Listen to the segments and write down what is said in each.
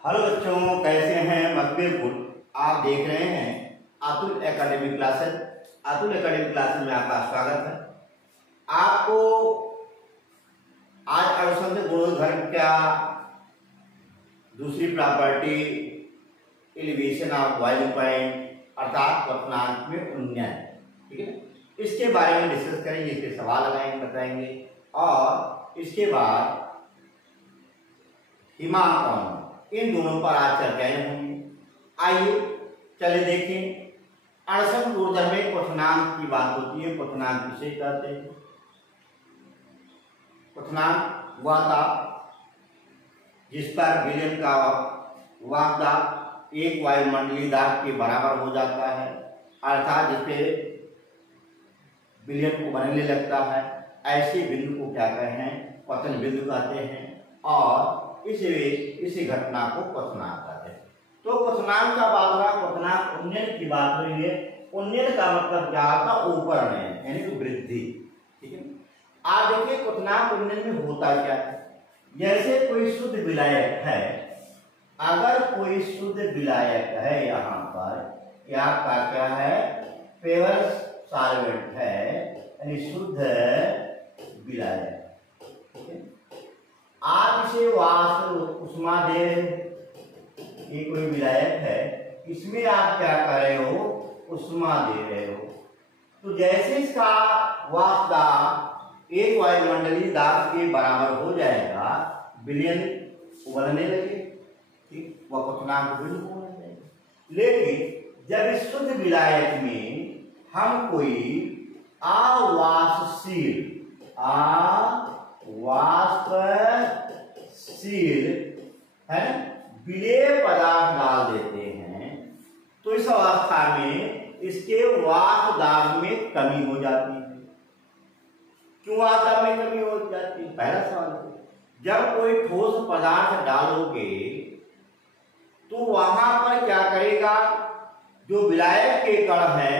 Hello बच्चों, कैसे हैं? मत बिल्कुल। आप देख रहे हैं Atul academic classes. Atul academic classes में आपका स्वागत है। आपको आज अनुसंध गुणोधर्म क्या, दूसरी property elevation of boiling point अर्थात क्वथनांक में उन्नयन, ठीक है, इसके बारे में डिस्कस करेंगे, इसके सवाल लगाएंगे, बताएंगे और इसके बाद हिमांकन, इन दोनों पर आज चर्चाएं होंगी। आइए चले देखें। अनुसंध गुणोधर्म में क्वथनांक की बात होती है। क्वथनांक किसे कहते हैं? क्वथनांक वह ताप जिस पर विलयन का वह दाब एक वायुमंडलीय दाब के बराबर हो जाता है, अर्थात जिसपे विलयन को बनने लगता है, ऐसे बिंदु को क्या कहते हैं? क्वथन बिंदु कहते हैं और इसी घटना को क्वथनांक कहते हैं। तो क्वथनांक का बात हुआ, क्वथनांक उन्नयन की बात हुई है। उन्नयन का मतलब क्या होता? ऊपर नयन, यानी कि वृद्धि, ठीक है। आप देखिए क्वथनांक उन्नयन में होता क्या है। जैसे कोई शुद्ध विलायक है, अगर कोई शुद्ध विलायक है, यहाँ पर क्या क्या है? पेवर सॉल्वेंट है, यानी शुद्ध विलायक, ठीक है। आप इसे वाष्प उष्मा दे रहे हो, ये कोई विलायक है, इसमें आप क्या कर रहे हो? उष्मा दे रहे हो। तो जैसे इसका वाष्प दाब एक वायुमंडलीय दाब के बराबर हो जाएगा, विलयन उबलने लगे, ठीक, वह क्वथनांक बिंदु होने लगेगा। लेकिन जब इस शुद्ध विलायक में हम कोई अवाष्पशील है विलेय पदार्थ डाल देते हैं, तो इस अवस्था में इसके वाष्प दाब में कमी हो जाती है। क्यों वाष्प दाब में कमी हो जाती है? पहला सवाल है। जब कोई ठोस पदार्थ डालोगे तो वहां पर क्या करेगा? जो विलायक के कण हैं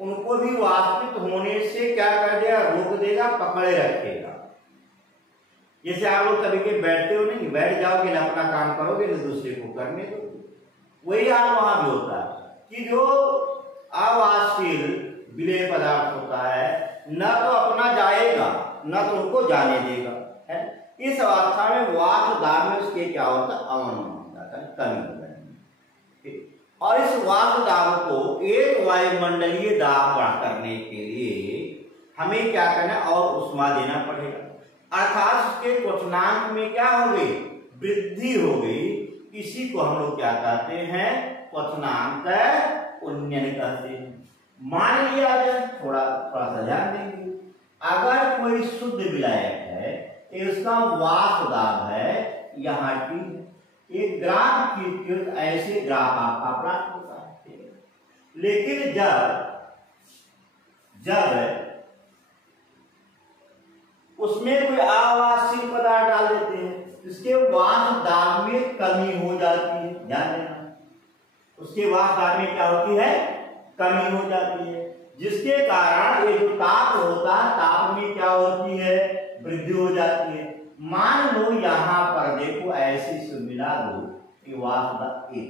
उनको भी वाष्पित होने से क्या कर देगा? रोक देगा, पकड़े रखेगा। जैसे आप लोग कभी के बैठते हो, नहीं बैठ जाओगे ना, अपना काम करोगे ना, दूसरे को करने दो। वही हाल वहां भी होता है कि जो अवाष्पशील विलेय पदार्थ होता है, न तो अपना जाएगा न तो उनको जाने देगा, है। इस अवस्था में वाष्प दाब में उसके क्या होता है? अवनमन हो जाता है, कमी हो जाती है। और इस वाष्प दाब को एक वायुमंडलीय दाब करने के लिए हमें क्या करना? और उष्मा देना पड़ेगा, अर्थात उसके क्वथनांक में क्या हो गई? वृद्धि हो गई। इसी को हम लोग क्या कहते हैं? क्वथनांक उन्नयन कहते हैं। मान लिया जाए, थोड़ा सा ध्यान देंगे, अगर कोई शुद्ध विलायक है, उसका वाष्प दाब है यहाँ की, एक ग्राफ की ऐसे ग्राफ आपका प्राप्त होता है। लेकिन जब उसमें कोई अवाष्पशील पदार्थ डाल देते हैं, इसके वाष्प दाब में कमी हो जाती है। ध्यान देना, उसके वाष्प दाब में क्या होती है? कमी हो जाती है, जिसके कारण ये जो ताप होता है, ताप में क्या होती है? वृद्धि हो जाती है। मान लो यहां पर देखो, ऐसी से मिला दो कि वाष्प दाब एक,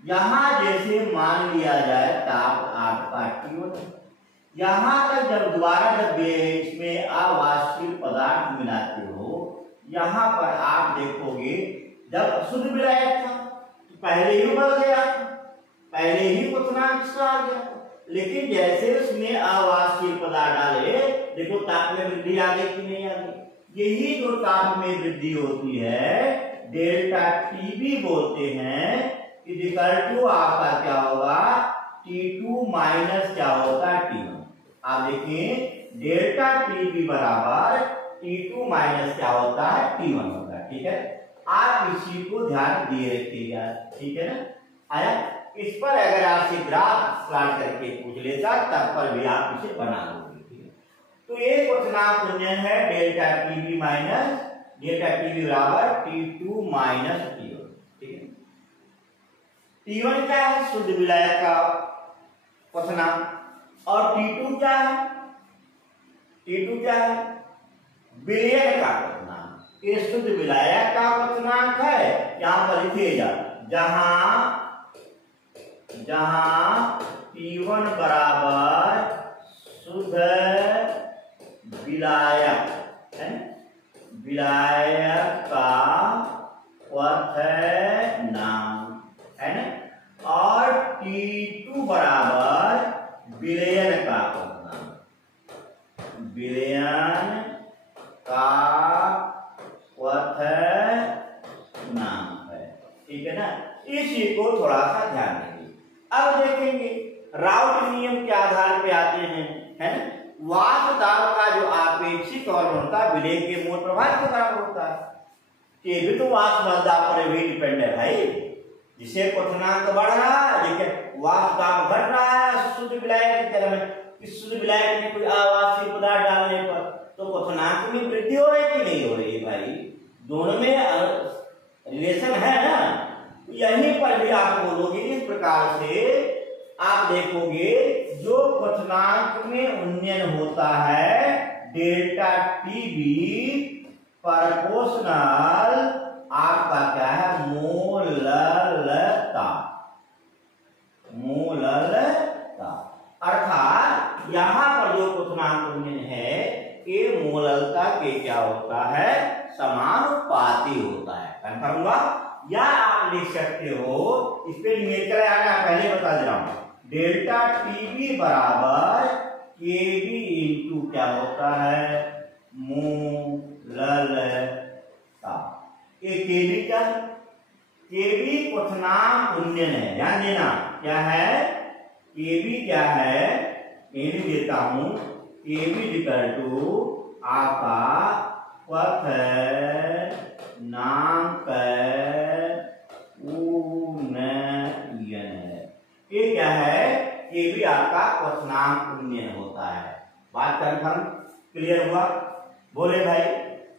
यहां जैसे मान लिया जाए ताप आपका T1, यहां तक जब दोबारा जब इसमें अवाष्पशील पदार्थ मिलाते हो, यहां पर आप देखोगे जब शुद्ध विलायक था तो पहले ही उबल गया, पहले ही क्वथनांक इसका आ गया। लेकिन जैसे उसमें अवाष्पशील पदार्थ डाले, देखो ताप में वृद्धि आ गई कि नहीं आ गई? यही जो ताप में वृद्धि होती है, डेल्टा टीबी बोलते हैं, इक्वल टू आपका क्या होगा? T2 माइनस क्या होता है? T1। आप देखिए डेल्टा टीबी बराबर T2 माइनस क्या होता है? T1 होता है, ठीक है। आप इसी को ध्यान दिए रखिएगा, ठीक है ना? आया? इस पर अगर आपसे ग्राफ प्लॉट करके पूछ लेता, तब पर भी आप इसे बना लोगे, ठीक है। तो ये क्वथनांक उन्नयन है, delta TB minus delta TB बराबर T2 माइनस T1, ठीक है। T1 क्या है? शुद्ध विलायक का क्वथनांक। और T2 क्या है? T2 क्या है? विलयन का क्वथनांक। ये शुद्ध विलायक का क्वथनांक है। यहां पर लिखिएगा जहां P1 बराबर शुद्ध विलायक है, विलायक का क्वथनांक है ना, और T2 बराबर विलयन का क्वथनांक, विलयन का क्वथनांक है। ठीक है ना, इसी को थोड़ा सा ध्यान देंगे। अब देखेंगे राउट नियम के आधार पे आते हैं, है ना। वाष्प दाब का जो आपेक्षिक त्वरण होता है विलय के मोल प्रभाव के बराबर होता है। ये भी तो वाष्प दाब पर भी डिपेंड है भाई। जिसे क्वथनांक बढ़ रहा है, देखिए वाष्प दाब घट रहा है शुद्ध विलायक की तरह में, इस शुद्ध विलायक में कोई आवासीय पदार्थ डालने पर तो क्वथनांक में वृद्धि हो रही है कि नहीं हो रही है भाई? दोनों में रिलेशन है ना। यहीं पर भी आप बोलोगे इस प्रकार से, आप देखोगे जो क्वथनांक में उन्नयन होता है डेल्टा टीबी प्रोपोर्शनल आपका क्या है, मोललता, मोललता। अर्थात यहां पर जो क्वथनांक उन्नयन है ये मोललता के क्या होता है, समानुपाती होता है। कंफर्म हुआ? या आप लिख सकते हो, इस पे न्यूमेरिकल आना पहले बता दे रहा हूं, डेल्टा टीबी बराबर केबी इंटू क्या होता है, मोललता। ये केबी क्या है? केबी क्वथनांक उन्नयन है, ध्यान देना। क्या है केबी? क्या है ये भी देता हूं, केबी इक्वल टू आपका क्वथनांक उन्नयन है। ये क्या है? ये भी आपका क्वथनांक उन्नयन होता है। बात कंफर्म क्लियर हुआ? बोले भाई।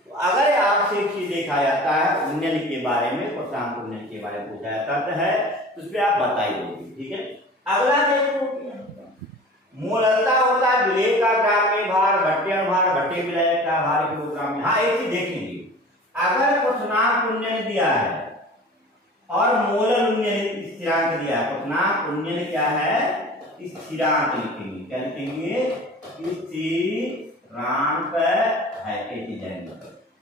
तो अगर आपसे एक चीज देखा जाता है उन्नयन के बारे में, क्वथनांक उन्नयन के बारे में पूछा जाता है तो उस पर आप बताइए। ठीक है, अगला देखो मोललता होता है विलय का ग्राम में भार, भट्टे अनुभार, भट्टे विलय का भार किलोग्राम में। हाँ एक चीज देखेंगे, अगर क्वथनांक उन्नयन दिया है और मोलल उन्नयन स्थिरांक दिया है, क्वथनांक उन्नयन क्या है, स्थिरांक लिखेंगे। क्या लिखेंगे? स्थिरांक है,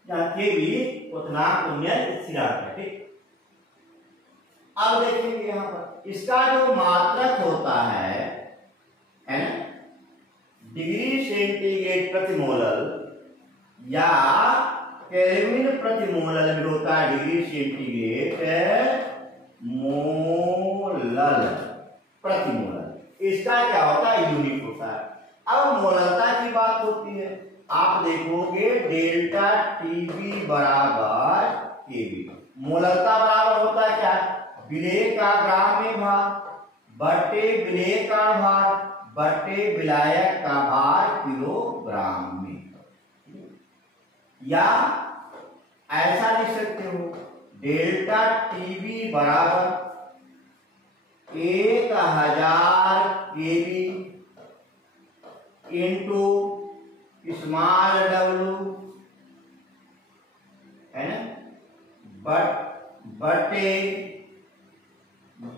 जहां के भी क्वथनांक उन्नयन स्थिरांक है। ठीक, अब देखेंगे यहां पर इसका जो मात्रक होता है ना, डिग्री सेंटीग्रेड प्रति मोलल या केल्विन प्रति मोलल में होता है, डिग्री सेंटीग्रेड मोलल प्रति मोलल। इसका क्या होता है? यूनिट होता है। अब मोललता की बात होती है, आप देखोगे डेल्टा टीबी बराबर केबी। मोललता बराबर होता है क्या? विलय का ग्राम में भार बटे विलय का भार बटे विलायक का भार किलोग्राम में। या ऐसा लिख सकते हो, डेल्टा टीबी बराबर 1000 केबी इंटू स्मॉल डब्ल्यू है ना, बटे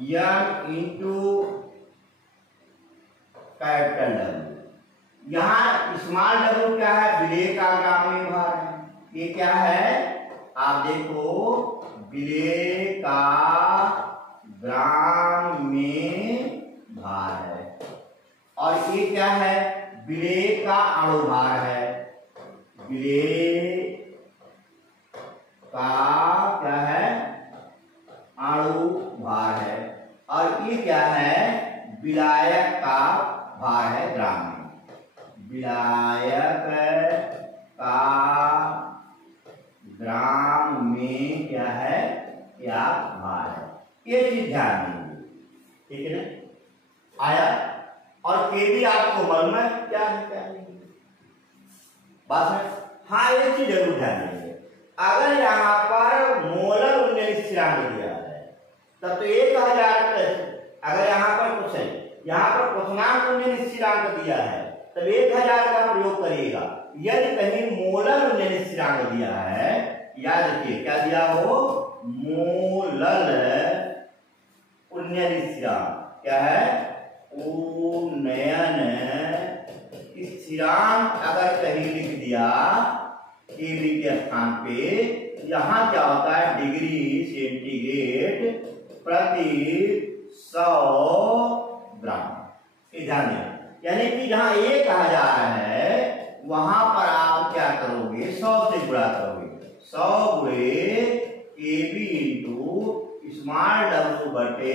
यन इंटू कैपिटल डब्ल्यू। यहाँ स्मॉल डब्ल्यू क्या है? विलय का ग्राम में भार है। ये क्या है? आप देखो विलय का ग्राम में भार है, और ये क्या है? विलय का अणु भार है। विलय का क्या है? अणु भार है। और ये क्या है? विलायक का भार है ग्राम में। विलायक का ग्राम में क्या है? क्या भार है। ये चीज ध्यान देंगे। ठीक है ना, आया? और केबी आपको मालूम है क्या है, क्या नहीं बात है। हाँ एक चीज जरूर ध्यान देंगे, अगर यहाँ पर मोलर उन्नयन स्थिरांक दिया है तब तो 1000, अगर यहाँ पर कुछ है, यहाँ पर क्वथनांक उन्नयन स्थिरांक दिया है तब 1000 का प्रयोग करिएगा। यदि कहीं मोलर उन्नयन स्थिरांक दिया है याद रखिए क्या दिया हो, मोलल उन्नयन स्थिरांक। क्या है, उन्नयन स्थिरांक अगर कहीं लिख दिया केबी के स्थान पे, यहां क्या होता है, डिग्री सेंटीग्रेड प्रति 100 ग्राम। ये ध्यान दें, यानी कि जहां ए कहा जा रहा है वहां पर आप क्या करोगे, 100 से गुणा करोगे। 100 गुणे केबी इंटू स्मॉल डब्ल्यू बटे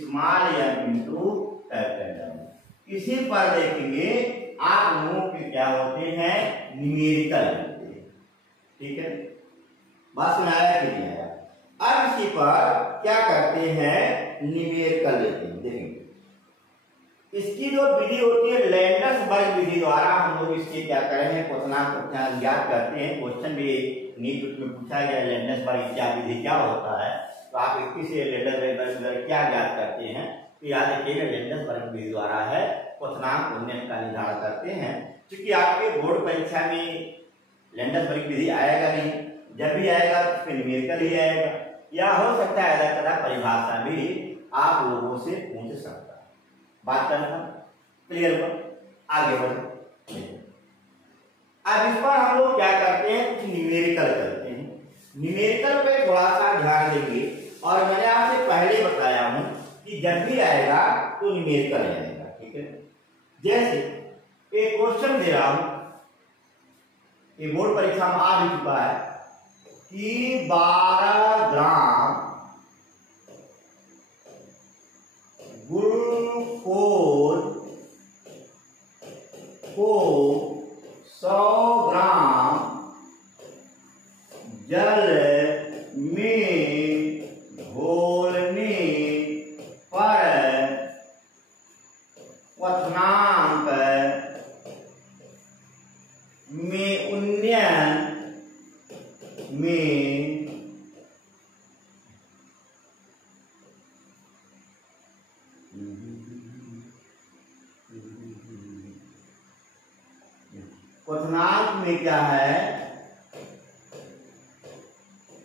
small M into capital W. इसी पर देखेंगे आप लोगों के क्या होते हैं, न्यूमेरिकल होते हैं। ठीक है, बात सुनाया कि नहीं आया। अब इसी पर क्या करते हैं, न्यूमेरिकल लेते हैं। देखेंगे इसकी जो विधि होती है लैंडसबर्ग विधि द्वारा हम लोग इसके क्या करेंगे, क्वेश्चन ज्ञात करते हैं। क्वेश्चन भी नीट में पूछा गया लैंडसबर्ग क्या विधि क्या होता है, तो आप इसकी से लैंडसबर्ग क्या ज्ञात करते हैं, तो याद रखिएगा लैंडसबर्ग विधि द्वारा है क्वेश्चनांक उन्नयन का निर्धारण करते हैं। क्योंकि आपके बोर्ड परीक्षा में लैंडसबर्ग विधि आएगा नहीं, जब भी आएगा तो फिर न्यूमेरिकल ही आएगा, या हो सकता है अलग अलग परिभाषा भी आप लोगों से पूछ सकता है। बात करना क्लियर हुआ, आगे बढ़ो। अब इस पर हम लोग क्या करते हैं, कुछ न्यूमेरिकल करते हैं। न्यूमेरिकल पे थोड़ा सा ध्यान देंगे, और मैंने आपसे पहले बताया हूं कि जब भी आएगा तो न्यूमेरिकल आएगा। ठीक है, जैसे एक क्वेश्चन दे रहा हूं, ये बोर्ड परीक्षा में आ भी चुका है कि 12 ग्राम ग्लूकोज को 100 ग्राम जल में घोलने पर क्वथनांक में उन्नयन में क्वथनांक में क्या है,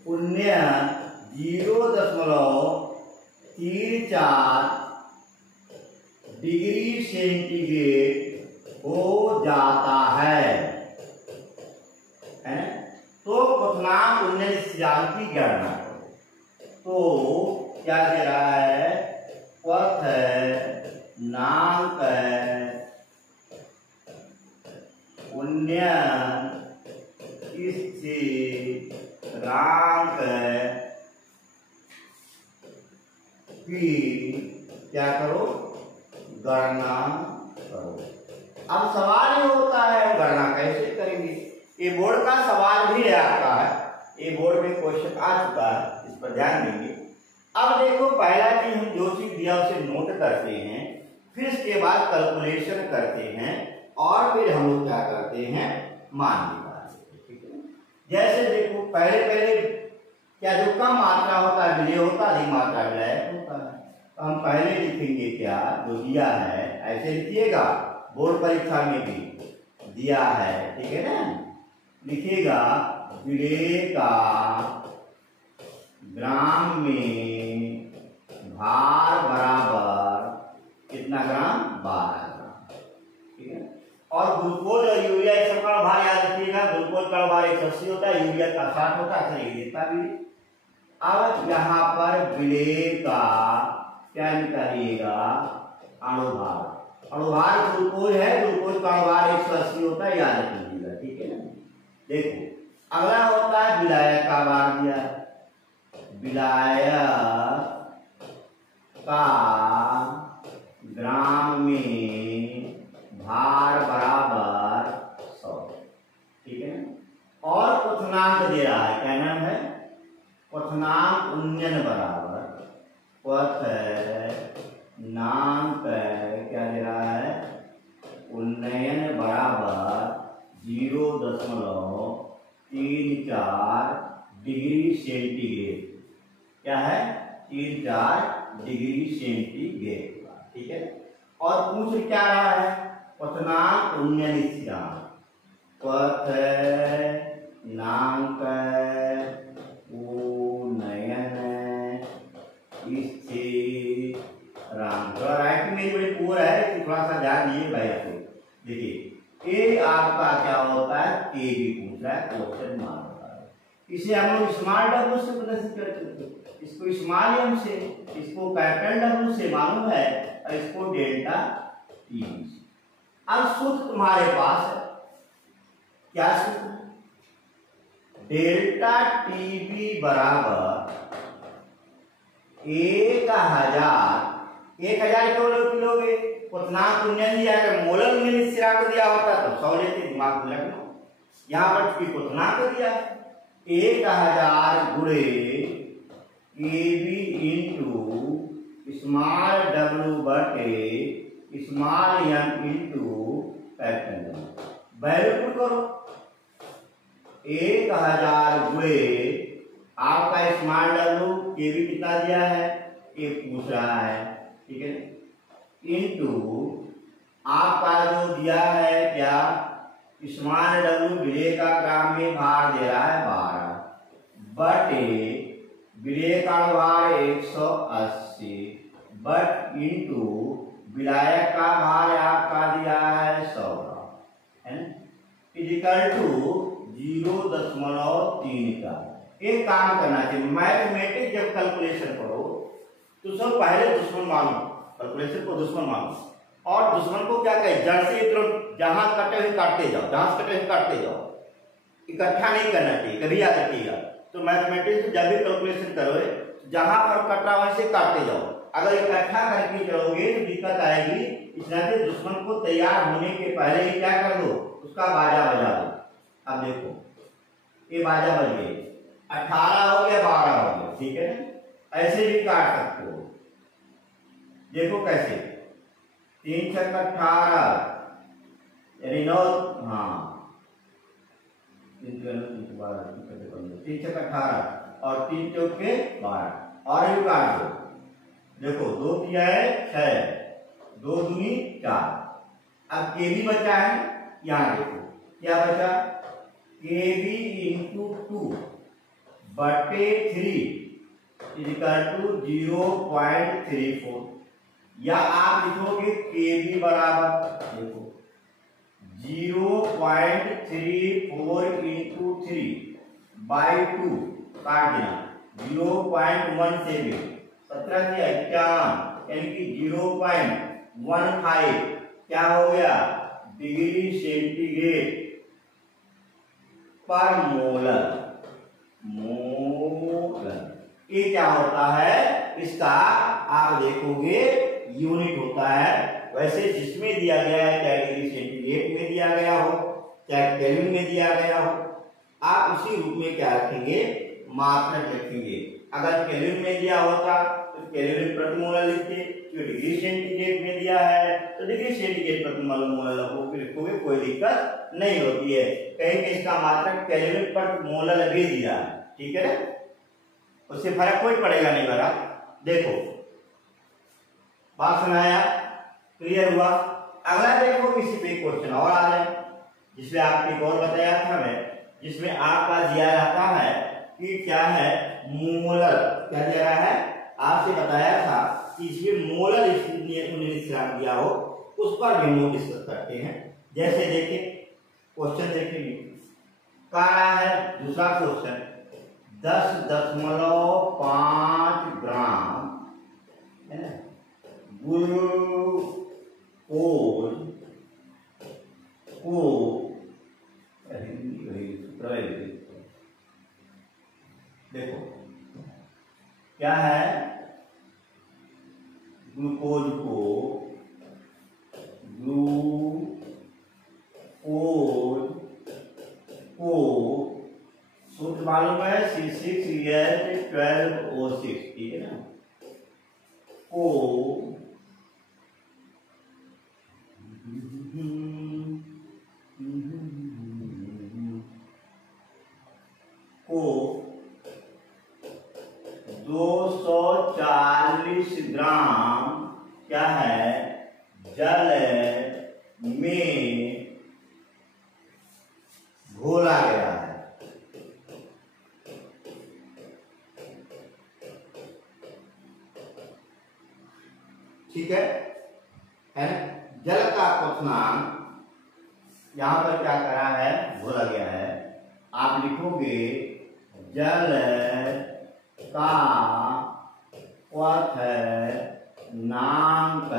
उन्नयन 0.34 डिग्री सेंटीग्रेड हो जाता है। तो क्वथनांक उन्नयन स्थिरांक की गणना करो। तो क्या दे रहा है, क्वथनांक उन्नयन स्थिरांक की क्या करो, गणना करो। अब सवाल ये होता है गणना कैसे करेंगे, ये बोर्ड का सवाल भी आता है, ये बोर्ड में क्वेश्चन आ चुका है, इस पर ध्यान देंगे। अब देखो पहला चीज हम जो चीज दिया उसे नोट करते हैं, फिर इसके बाद कैलकुलेशन करते हैं, और फिर हम लोग क्या करते हैं, मान निकालते। ठीक है, जैसे देखो पहले क्या जो कम मात्रा होता है विलय होता है, अधिक मात्रा विलय होता है। तो हम पहले लिखेंगे क्या, जो दिया है ऐसे लिखिएगा, बोर्ड परीक्षा में भी दिया है। ठीक है ना, लिखिएगा विलय का ग्राम में भार बराबर कितना ग्राम, 12 ग्राम। ठीक है, और ग्लूकोज और यूरिया का भार याद रखिएगा, ग्लूकोज का भार 180 होता है, यूरिया का 60 होता है, ये देता भी। अब यहाँ पर विलय का क्या निकालिएगा, अणुभार। अणुभार ग्लूकोज है, ग्लूकोज का अणुभार 180 होता है, याद रखिएगा। ठीक है ना, देखो अगला होता है विलायक का भार दिया, विलायक का ग्राम में भार बराबर 100। ठीक है, और क्वथनांक दे रहा है, क्या नाम है, क्वथनांक उन्नयन बराबर, क्वथनांक क्या दे रहा है, उन्नयन बराबर 0.34 डिग्री सेंटीग्रेड। क्या है, 34 डिग्री सेंटीग्रेड। ठीक है, और पूछ क्या रहा है, क्वथनांक उन्नयन स्थिरांक, क्वथनांक इसे हम लोग स्मॉल डब्ल्यू से प्रदर्शित करते हैं, इसको स्मॉल एम से, इसको कैपिटल डब्ल्यू से मालूम है, और इसको डेल्टा टी से। अब सूत्र तुम्हारे पास है, क्या सूत्र? डेल्टा टीबी बराबर 1000 क्यों लोगे? क्वथनांक तुमने दिया है, मोलर में स्थिरांक दिया होता तो 100 लेते, दिमाग में रखना। यहाँ पर चूंकि क्वथनांक दिया 1000 गुणे केबी इंटू स्मॉल डब्ल्यू बटे small M into capital M. Value put करो, 1000 गुणे आपका स्मॉल डब्ल्यू केबी कितना दिया है, एक पूछ रहा है, ठीक है, इंटू आपका जो दिया है क्या, स्मॉल डब्ल्यू विलेय का ग्राम में भार दे रहा है 12 बटे विलेय का भार 180 बट इंटू विलायक का भार आपका दिया है 100 है, इक्वल टू 0.3 का। एक काम करना चाहिए, मैथमेटिक्स जब कैलकुलेशन करो तो सब पहले दुश्मन मानो, कैलकुलेशन को दुश्मन मानो, और दुश्मन को क्या कहे, जड़ से तरफ जहां कटे हुए काटते जाओ, जहां कटे हुए काटते जाओ, इकट्ठा नहीं करना चाहिए, कभी याद रखिएगा। तो मैथमेटिक्स जब भी कैलकुलेशन करोगे जहां पर कट रहा वैसे काटते जाओ, अगर इकट्ठा करके चलोगे तो दिक्कत आएगी। इसलिए दुश्मन को तैयार होने के पहले ही क्या कर दो, उसका बाजा बजा दो। अब देखो ये बाजा बज गई, 18 हो गया, 12 हो गया, ठीक है ना, ऐसे भी काट सकते हो। देखो कैसे, 3 छक 18 यानी 9, हाँ 3 छक 18 और 3 चौके 12 और भी काट दो। देखो 2 किया है 6, 2 दूनी 4। अब केबी बचा है, यहाँ देखो क्या बचा, केबी इंटू 2 बटे 3 इक्वल टू 0.34, या आप लिखोगे केबी बराबर देखो 0.34 इंटू 3 बाई 2 काट देना 0.17, 17 से 51 यानी कि 0.15 क्या हो गया, डिग्री सेंटीग्रेड पर मोलर। ये क्या होता है, इसका आप देखोगे यूनिट होता है। वैसे जिसमें दिया गया है, चाहे डिग्री सेंटीग्रेड में दिया गया हो, चाहे केल्विन में दिया गया हो, आप उसी रूप में क्या रखेंगे, मात्रक रखेंगे। अगर केल्विन में दिया होता तो केल्विन प्रति मोलर लिखते, जो डिग्री सेंटीग्रेड में दिया है तो डिग्री सेंटीग्रेड प्रति मोलर लिखोगे, कोई दिक्कत नहीं होती है। कहीं कहीं इसका मात्रक केल्विन प्रति मोलर भी दिया है, ठीक है ना, उससे फर्क कोई पड़ेगा नहीं बड़ा। देखो बात सुनाया, क्लियर हुआ। अगला देखो किसी पे क्वेश्चन और आ रहा है, जिसमें आपको एक और बताया था मैं, जिसमें आपका दिया जाता है कि क्या है, मोलर क्या दिया रहा है, आपसे बताया था कि इसमें मोलर स्थिरांक दिया हो, उस पर भी हम डिस्कस करते हैं। जैसे देखिए क्वेश्चन देखेंगे, कहा है दूसरा क्वेश्चन, 10.5 ग्राम है ना ग्लूकोज को देखो क्या है, ग्लूकोज को सूत्र मालूम है, C6H12O6, ठीक है ना, को 240 ग्राम क्या है, जल में घोला गया है। ठीक है ना, जल का क्वथनांक यहां पर क्या करा है, घोला गया है। आप लिखोगे जल का पथ नाप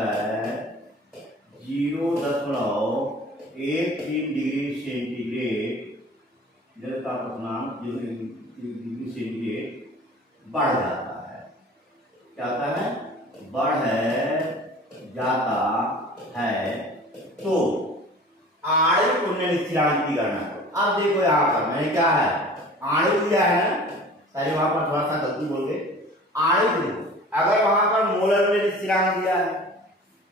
0.13 डिग्री सेंटीग्रेड जल का पथनांक 0.13 डिग्री सेंटीग्रेड बढ़ जाता है। क्या होता है? बढ़ जाता है। तो आणविक उन्नयन स्थिरांक की गणना करो। अब देखो यहाँ पर मैंने क्या है, आणविक दिया है ना, सारे वहां पर थोड़ा सा गलती बोल गए। आणविक देखो, अगर वहां पर मोलर उन्नयन स्थिरांक दिया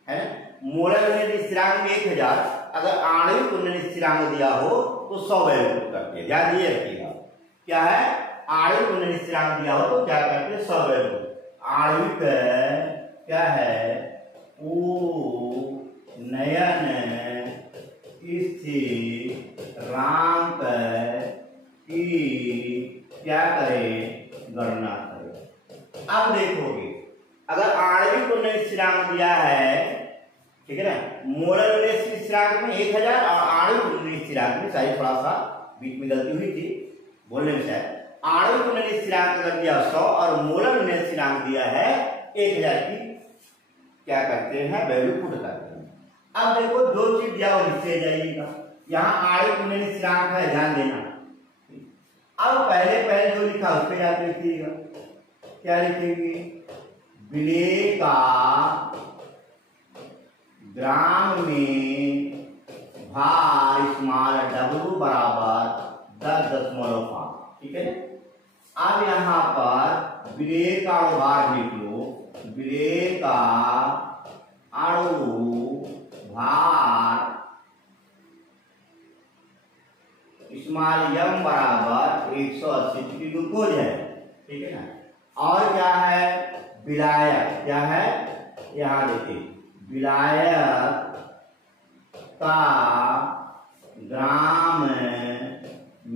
है मोलर उन्नयन स्थिरांक में 1000, अगर आणविक उन्नयन स्थिरांक दिया हो तो 100 वैल्यू पुट करते हैं। ध्यान दिए रखिएगा, क्या है, आणविक उन्नयन स्थिरांक दिया हो तो क्या करते हैं, 100 वैल्यू। आणविक क्या है, उन्नयन स्थिरांक की क्या करें, गणना करें। अब देखोगे, अगर आणविक उन्नयन स्थिरांक दिया है, ठीक है ना, मोलर उन्नयन स्थिरांक में 1000 और आणविक उन्नयन स्थिरांक में, शायद थोड़ा सा बीच में गलती हुई थी बोलने में, शायद आणविक उन्नयन स्थिरांक अगर दिया 100 और मोलर उन्नयन स्थिरांक दिया है 1000 की क्या करते हैं, वैल्यू पुट करते हैं। अब देखो जो चीज दिया वो लिखते जाइएगा। यहाँ आणविक उन्नयन स्थिरांक है, ध्यान देना। अब पहले जो लिखा उस पर याद लिखिएगा। क्या लिखेंगे, विलेय का ग्राम में भार स्मॉल W बराबर 10.5, ठीक है। अब यहाँ पर विलेय का भार लिख लो, विलेय का अणु भार स्मॉल m बराबर 180 की ग्लूकोज है, ठीक है ना। और क्या है, विलायक, क्या है, यहाँ देखिए, विलायक का ग्राम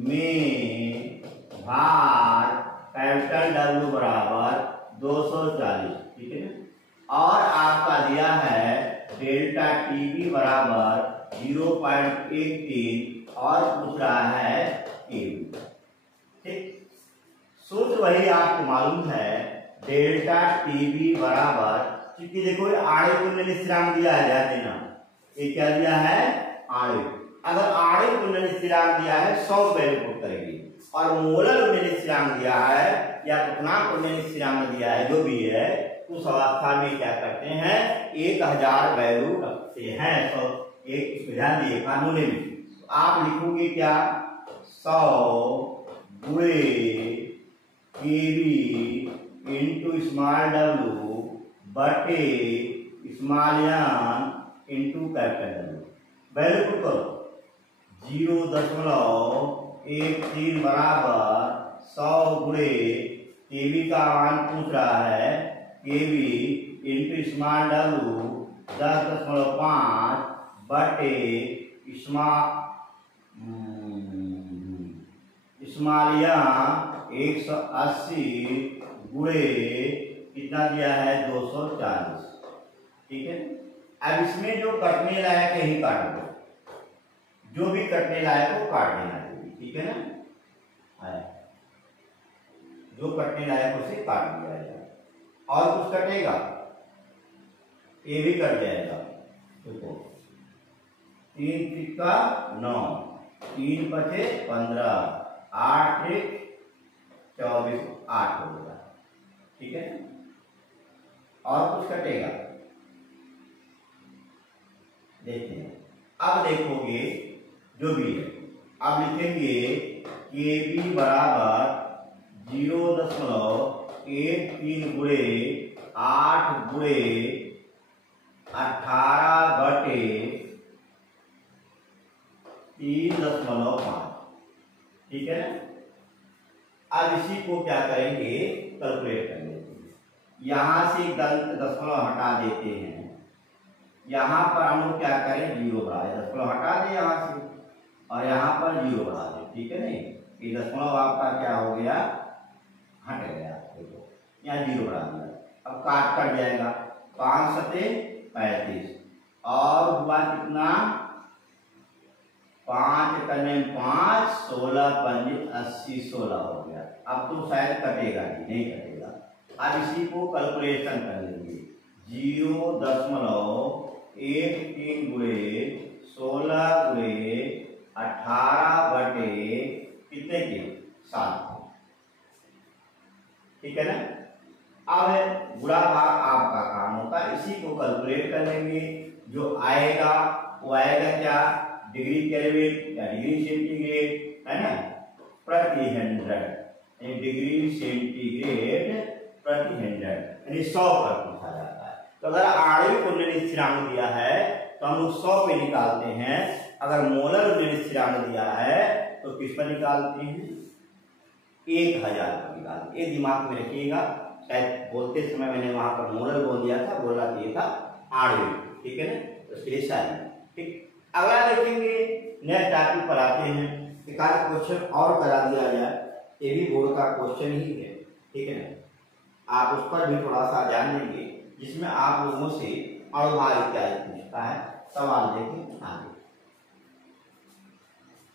में भार कैपिटल W बराबर 240, ठीक है ना। और आपका दिया है डेल्टा TB बराबर 0.13 और पूछ रहा है KB, ठीक। सूत्र वही आपको मालूम है, डेल्टा TB बराबर, क्योंकि देखो आणविक उन्नयन स्थिरांक दिया है, ध्यान देना, ये क्या दिया है, आणविक। अगर आणविक उन्नयन स्थिरांक दिया है 100 वैल्यू पुट करेंगे, और मोलर उन्नयन स्थिरांक दिया है या पथनांक उन्नयन स्थिरांक दिया है, जो भी है, उस अवस्था में क्या करते हैं, 1000 वैल्यू रखते हैं। तो एक ध्यान दिए कानूनी में, तो आप लिखोगे क्या, 100 गुणे KB इंटू स्मॉल w बटे small m into capital W। Value put करो, 0.13 बराबर 100 गुणे KB का मान पूछ रहा है, KB इंटू स्मॉल w 10.5 बटे स्मॉल m 180 गुणे कितना दिया है, 240, ठीक है। अब इसमें जो कटने लायक है ही काट दो, जो भी कटने लायक वो काट देना चाहिए, ठीक है ना। जो कटने लायक उसे काट दिया जाए, और कुछ कटेगा, ये भी कट जाएगा। देखो 3 तिक्का 9, 3 पचे 15, 8 एक 24, 8 हो गया, ठीक है। और कुछ कटेगा, देखते हैं। अब देखोगे जो भी है, अब लिखेंगे KB बराबर 0.13 गुणे 8 गुणे 18 बटे 3.5, ठीक है ना। अब इसी को क्या करेंगे, कैलकुलेट कर लेते हैं। यहां से दशमलव हटा देते हैं, यहाँ पर हम लोग क्या करें, 0 बढ़ा दे, दशमलव हटा दे यहाँ से, और यहाँ पर 0 बढ़ा दे, ठीक है नहीं। ये दशमलव आपका क्या हो गया, हट गया, देखो यहाँ 0 बढ़ा दिया। अब काट कट जाएगा, 5 सते 35, और हुआ कितना 5 करने 5, 16 पंजे 80, 16 हो गया। अब तो शायद कटेगा नहीं कटेगा। अब इसी को कैलकुलेशन कर लेंगे। 0.13 गुणे 16 गुणे 18 बटे कितने के 7, ठीक है ना। अब गुणा भाग आपका काम होता है, इसी को कैलकुलेट कर लेंगे। जो आएगा वो आएगा क्या, डिग्री केल्विन या डिग्री सेंटीग्रेड, है ना, प्रति 100, डिग्री सेंटीग्रेड प्रति 100, यानी 100 पर पूछा जाता है। तो अगर आणविक कुंडली स्थिरांक दिया है तो हम लोग 100 पे निकालते हैं। अगर मोलर कुंडली स्थिरांक दिया है तो किस पर निकालते हैं, 1000 पर निकालते हैं। ये दिमाग में रखिएगा, शायद बोलते समय मैंने वहां पर मोलर बोल दिया था, बोला ये था आणविक, ठीक है ना, तो इसके लिए शायद ठीक। अगला देखेंगे, नेक्स्ट टॉपिक पर आते हैं। एक आध क्वेश्चन और करा दिया जाए, ये भी बोर्ड का क्वेश्चन ही है, ठीक है ना। आप उस पर भी थोड़ा सा ध्यान देंगे, जिसमें आप लोगों से अणुभार इत्यादि पूछता है। सवाल देखें आगे।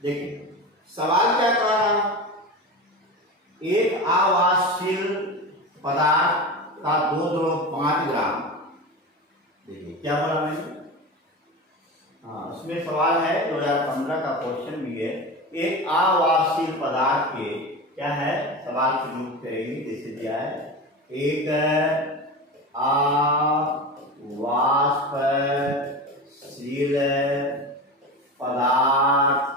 देखिए सवाल क्या कर रहा है, एक आवासशील पदार्थ का 2.5 ग्राम, देखिए क्या बोला मैंने, हाँ उसमें सवाल है 2015 का क्वेश्चन भी है। एक आवासशील पदार्थ के क्या है, सवाल से रूप करेंगे जैसे दिया है, एक आवासशील पदार्थ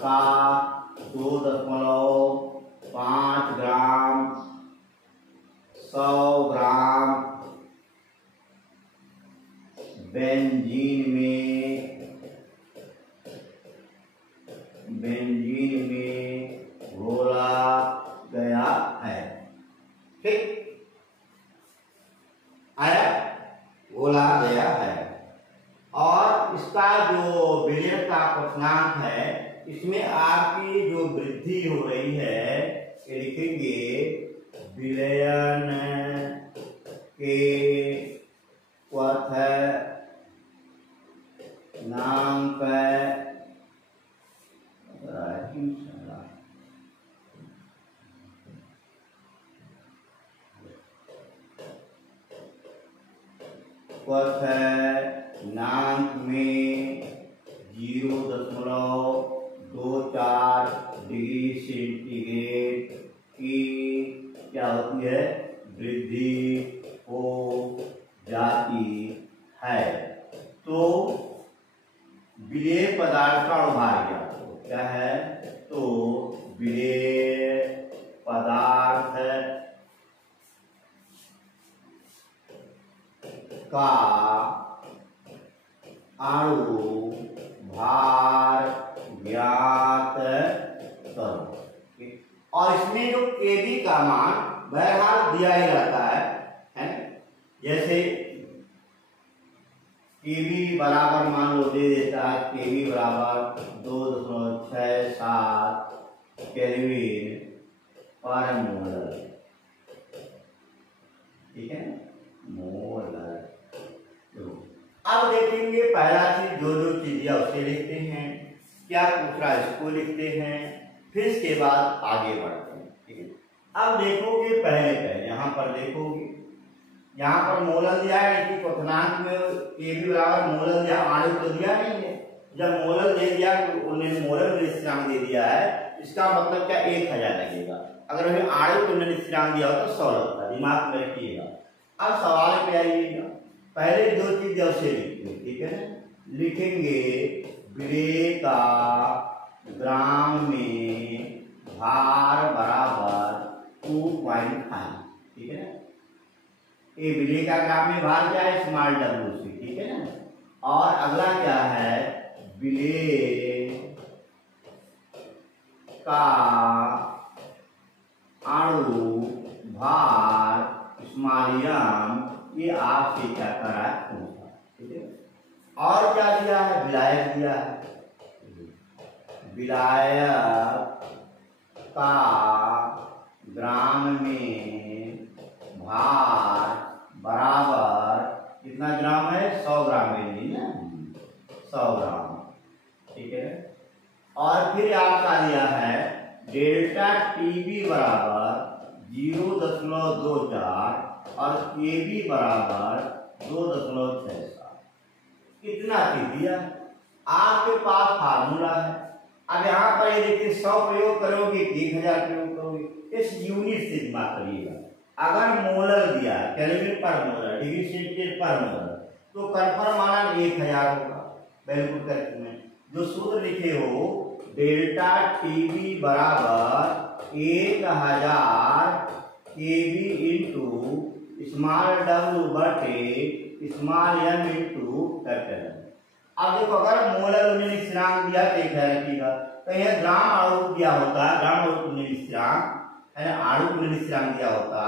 का 2.5 ग्राम 100 ग्राम बेंजीन में घोला गया है, ठीक आया, घोला गया है। और इसका जो विलयन का क्वथनांक है, इसमें आपकी जो वृद्धि हो रही है, ये लिखेंगे विलयन के क्वथनांक में 0.24 डिग्री सेंटीग्रेड की क्या होती है, वृद्धि हो जाती है। तो विलेय पदार्थ का अणुभार क्या है, तो विलेय पदार्थ का अणुभार ज्ञात करो। और इसमें जो केबी का मान बहरहाल दिया ही रहता है ना, जैसे केबी बराबर मान लो दे देता है, केबी बराबर 2.67 केल्विन पर मोलर, ठीक है मोलर। अब देखेंगे पहला चीज जो चीज दिया उसे लिखते हैं, क्या पूछ रहा है इसको लिखते हैं, फिर इसके बाद आगे बढ़ते हैं, ठीक है। अब देखोगे पहले यहाँ पर देखोगे, यहाँ पर मोलर दिया है कि क्वथनांक में केबी बराबर मोलर दिया, आणविक तो दिया नहीं है। जब मोलर दे दिया उन्होंने मोलर स्थिरांक दे दिया है, इसका मतलब क्या 1000 लगेगा। अगर हमें आणविक उन्होंने स्थिरांक दिया हो तो 100 लगता, दिमाग में रखिएगा। अब सवाल पे आइएगा, पहले दो चीज उसे लिखते हैं, ठीक है ना, लिखेंगे विलेय का ग्राम में भार बराबर 2.5, ठीक है ना। ये विलेय का ग्राम में भार क्या है, स्मॉल डब्ल्यू सी, ठीक है ना। और अगला क्या है, विलेय का अणु भार स्मॉल एम, ये आपसे क्या करा पूछा, ठीक है। और क्या दिया है, विलायक दिया है, विलायक का ग्राम में भार बराबर कितना ग्राम है? 100 ग्राम है ना, 100 ग्राम। ठीक है। और फिर आपका दिया है डेल्टा टीबी बराबर 0.24 और केबी बराबर 2.67। कितना चीज दिया? आपके पास फार्मूला है। अब यहाँ पर ये देखिए 100 प्रयोग करोगे 1000 प्रयोग करोगे, इस यूनिट से दिमाग करिएगा। अगर मोलर दिया केल्विन पर मोलर, डिग्री सेंटीग्रेड पर मोलर, तो कन्फर्म माना 1000 होगा। बिल्कुल करेक्ट में जो सूत्र लिखे हो डेल्टा टीबी बराबर 1000 केबी इंटू स्मॉल डब्ल्यू बटे स्मॉल एम इंटू कैपिटल। अब देखो अगर मोलर उन्हें स्थिरांक दिया तो 1000 रखिएगा, कहीं ग्राम आणु दिया होता, ग्राम उन्हें स्थिरांक है ना, आणु उन्हें स्थिरांक दिया होता,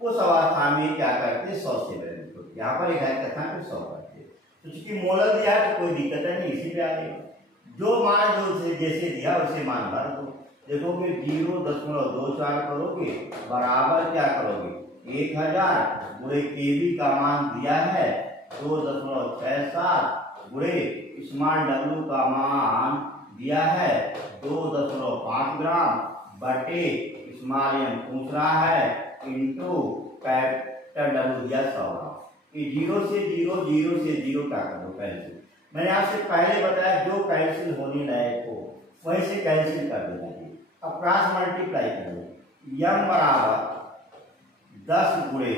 उस अवस्था में क्या करते 100 से बदलते। यहाँ पर 1000 का था 100 करते। तो चूंकि मोलर दिया है तो कोई दिक्कत नहीं, इसी पे आ जाएगा। जो मान जो जैसे दिया वैसे मान भर दो। देखो कि 0.24 करोगे बराबर क्या करोगे 1000 गुणे केबी का मान दिया है 2.67 गुणे स्मॉल डब्ल्यू का मान दिया है 2.5 ग्राम बटे स्मॉल एम पूछ रहा है इंटू कैपिटल डब्ल्यू दिया 100 ग्राम। ये 0 से 0 0 से 0 क्या कर दो कैंसिल। मैंने आपसे पहले बताया जो कैंसिल होने लायक हो वहीं से कैंसिल कर देना है। अब क्रॉस मल्टीप्लाई कर लो। यम बराबर 10 गुणे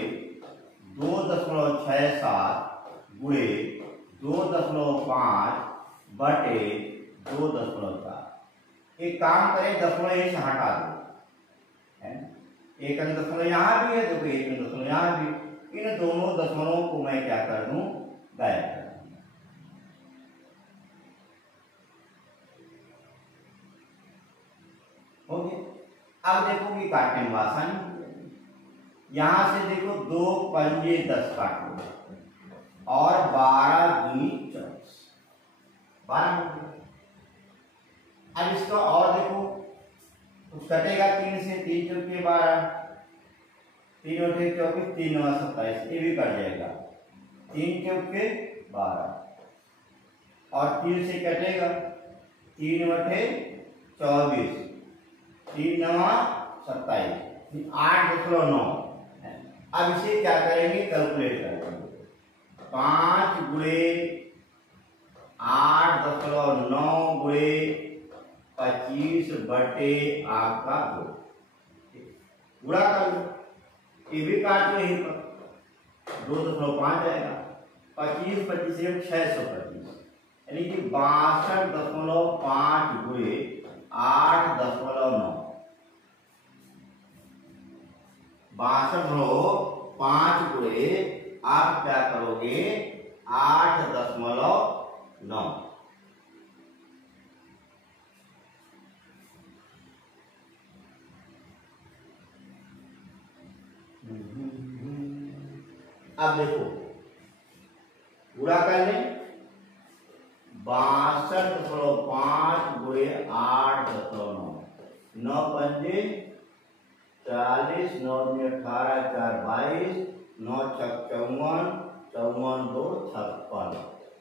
2.67 गुणे 2.5 बटे 2.4। एक काम करें दशमलव यहीं से हटा दो, एक दशमलव यहाँ भी है, देखो एक दशमलव यहाँ भी। इन दोनों दशमलवों को मैं क्या कर दूं गायब कर दूं। ओके। अब देखो कि काटने में आसानी। यहां से देखो 2 पंजे 10 काट लो और 12 दूनी 24 12 हो गया। अब इसका और देखो कुछ कटेगा 3 से, 3 चौके 12, 3 बटे 24, 3 9 27, ये भी कट जाएगा 3 चौके 12 और 3 से कटेगा 3 बटे 24, 3 9 27, 8.9। अब इसे क्या करेंगे कैलकुलेट करेंगे। 5 गुणे 8.9 गुणे 25 बटे आपका 2 गुणा कर लो। ये भी काट लो यहीं पर 2.5 आएगा। 25 25 625 यानी कि 62.5 गुणे 8.9 62.5 गुणे आप क्या करोगे 8.9। अब देखो पूरा कर लें 62.5 गुणे 8.9, 9 पंजे 40, 9 में 18, 4 22, 9 छक 54, 54 2 56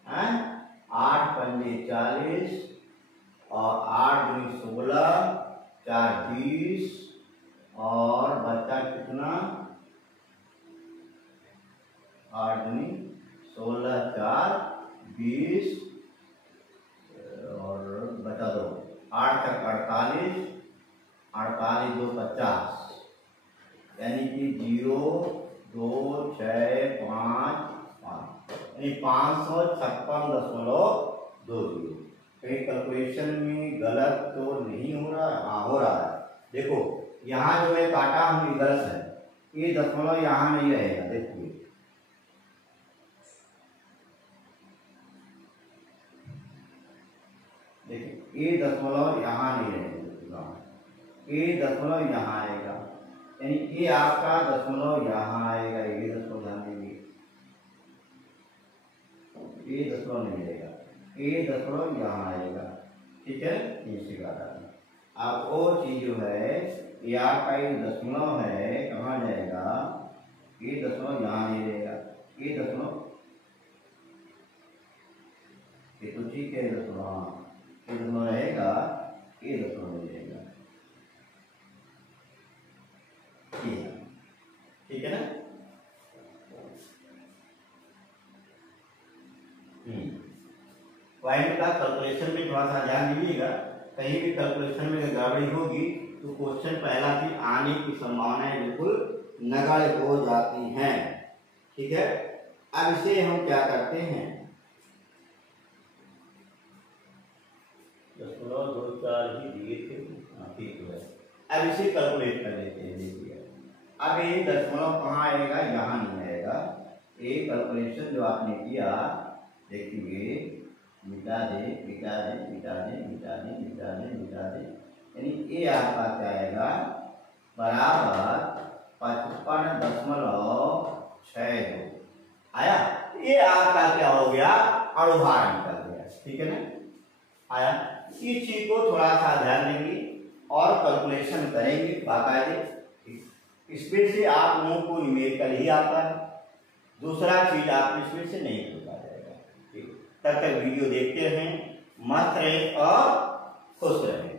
हैं, 8 पंजे 40 और 8 दूनी 16, 4 20 और बच्चा कितना 8 दूनी 16, 4 20 और बचा दो 8 तक 48, 48 2 50 यानी कि 0 2 6 5 5 यानी 556.20। कहीं कैलकुलेशन में गलत तो नहीं हो रहा? हाँ हो रहा है। देखो यहाँ जो है काटा हम गलत है, ये दशमलव यहाँ नहीं रहेगा। देखिए देखिए ये दशमलव यहाँ नहीं रहेगा, ये दशमलव यहाँ आएगा, यानी ये आपका दशमलव यहाँ आएगा, ये दशमलव ध्यान देंगे, ये दशमलव नहीं रहेगा, ये दशमलव यहाँ आएगा। ठीक है, इसी का अब वो चीज जो है ये आपका ये दशमलव है कहाँ जाएगा, ये दशमलव यहाँ नहीं रहेगा, ये दशमलव ये तो ठीक है, दशमलव ये दशमलव रहेगा, ये दशमलव रहेगा, ठीक है ना। पॉइंट का कैलकुलेशन में थोड़ा सा ध्यान दीजिएगा, कहीं भी कैलकुलेशन में गड़बड़ी होगी तो क्वेश्चन पहला भी आने की संभावनाएं बिल्कुल नगण्य हो जाती हैं, ठीक है। अब इसे हम क्या करते हैं, 0.24 ही दिए थे, ठीक है। अब इसे कैलकुलेट कर लेते हैं। देखिए अब ये दशमलव कहाँ आएगा, यहाँ नहीं आएगा। ये कैलकुलेशन जो आपने किया, देखिए मिटा दे मिटा दे मिटा दे मिटा दे मिटा दे मिटा दे, यानी ये आपका क्या आएगा, बराबर 55.62 आया। ये आपका क्या हो गया, अणुभार निकल गया, ठीक है ना, आया। इस चीज को थोड़ा सा ध्यान देंगे और कैलकुलेशन करेंगे बाकायदे। इसमें से आप लोगों को न्यूमेरिकल ही आता है, दूसरा चीज आप इसमें से नहीं होता जाएगा। तब तक वीडियो देखते रहें, मस्त रहें और खुश रहें।